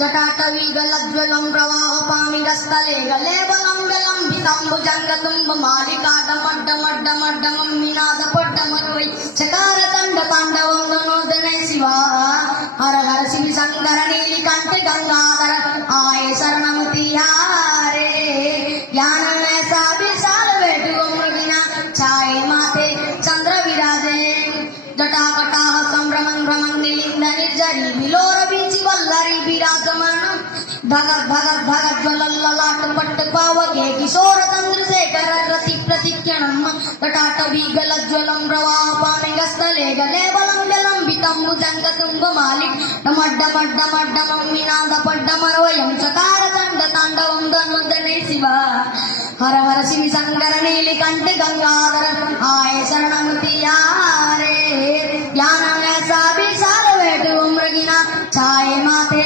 जटाटवीगलज्ज्वलं प्रवाहपामिगस्थले गलेबलं विलम्बिताम्बुजङ्गतुम्बमालिकाटमड्डमड्डमड्डमं विनादपड्डमर्वै चकारतण्डताण्डवं गणोदने शिवा हर हर शिव शंकर नीलिकंठ गंगाधर आए शरणमुतियारे ज्ञान में सा विशाल बैठो मृगिना छाए माथे चंद्र विराजे जटाकटाह संभ्रमं भ्रमं निलिंद निर्जरी बिलोर बीची वल्लरी विराजमान धगत भगत भगत ज्वलल्ललाट पट्ट पावके किशोर चंद्रशेखर रति प्रतिक्षणं जटाटवीगलज्ज्वलं प्रवाहपामिगस्थले गलेबलं विलम्बिताम्बुजङ्गतुम्बमालिक डमड्डमड्डमड्डमं विनादपड्डमर्वयं चकारचण्डताण्डवं गणोदने शिवा हर हर शिव शंकर नीलिकंठ गंगाधर आए शरणमुतियारे ज्ञान में सा विशाल बैठो मृगिना छाए माथे